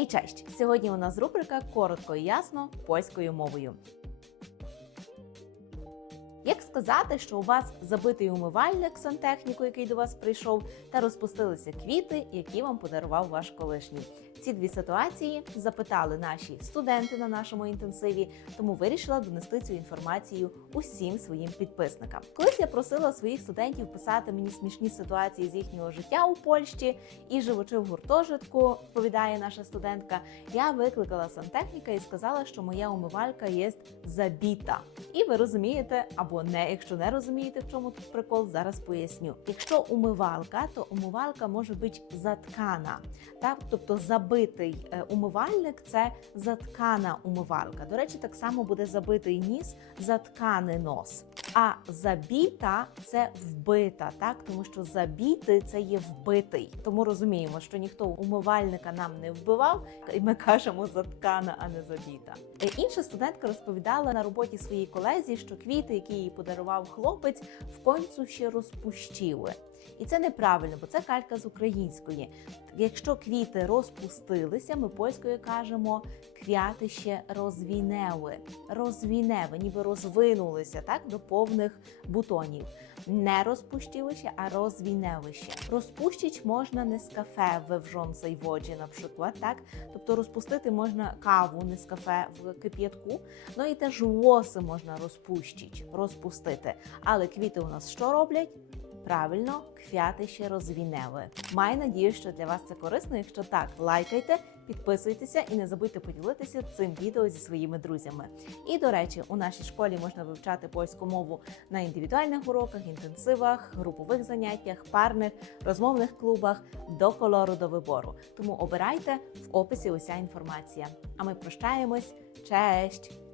Hej, cześć! Сьогодні у нас рубрика коротко і ясно польською мовою. Як сказати, що у вас забитий умивальник сантехніку, який до вас прийшов, та розпустилися квіти, які вам подарував ваш колишній? Ці дві ситуації запитали наші студенти на нашому інтенсиві, тому вирішила донести цю інформацію усім своїм підписникам. Колись я просила своїх студентів писати мені смішні ситуації з їхнього життя у Польщі і живучи в гуртожитку, відповідає наша студентка. Я викликала сантехніка і сказала, що моя умивалька є забіта. І ви розумієте, або не, якщо не розумієте, в чому тут прикол, зараз поясню. Якщо умивалка, то умивалка може бути заткана, так тобто забитий е, умивальник це заткана умивалка. До речі, так само буде забитий ніс, затканий нос. А забіта це вбита, так тому що забіти це є вбитий. Тому розуміємо, що ніхто умивальника нам не вбивав, і ми кажемо заткана, а не забіта. Е, Інша студентка розповідала на роботі своїй колезі, що квіти, які їй подарував хлопець, в концу ще розпущили. І це неправильно, бо це калька з української. Якщо квіти розпустилися, ми польською кажемо квяти ще розвінели. Розвіневи, ніби розвинулися так до повних бутонів. Не розпустилися, а розвінели ще. Розпущить можна не з кафе в врzącej воді, наприклад, так? Тобто розпустити можна каву не з кафе в кип'ятку, ну і теж волоси можна розпущити, розпустити. Але квіти у нас що роблять? Правильно, квяти ще розвінели. Маю надію, що для вас це корисно. Якщо так, лайкайте, підписуйтеся і не забудьте поділитися цим відео зі своїми друзями. І до речі, у нашій школі можна вивчати польську мову на індивідуальних уроках, інтенсивах, групових заняттях, парних, розмовних клубах до кольору до вибору. Тому обирайте в описі уся інформація. А ми прощаємось. Честь!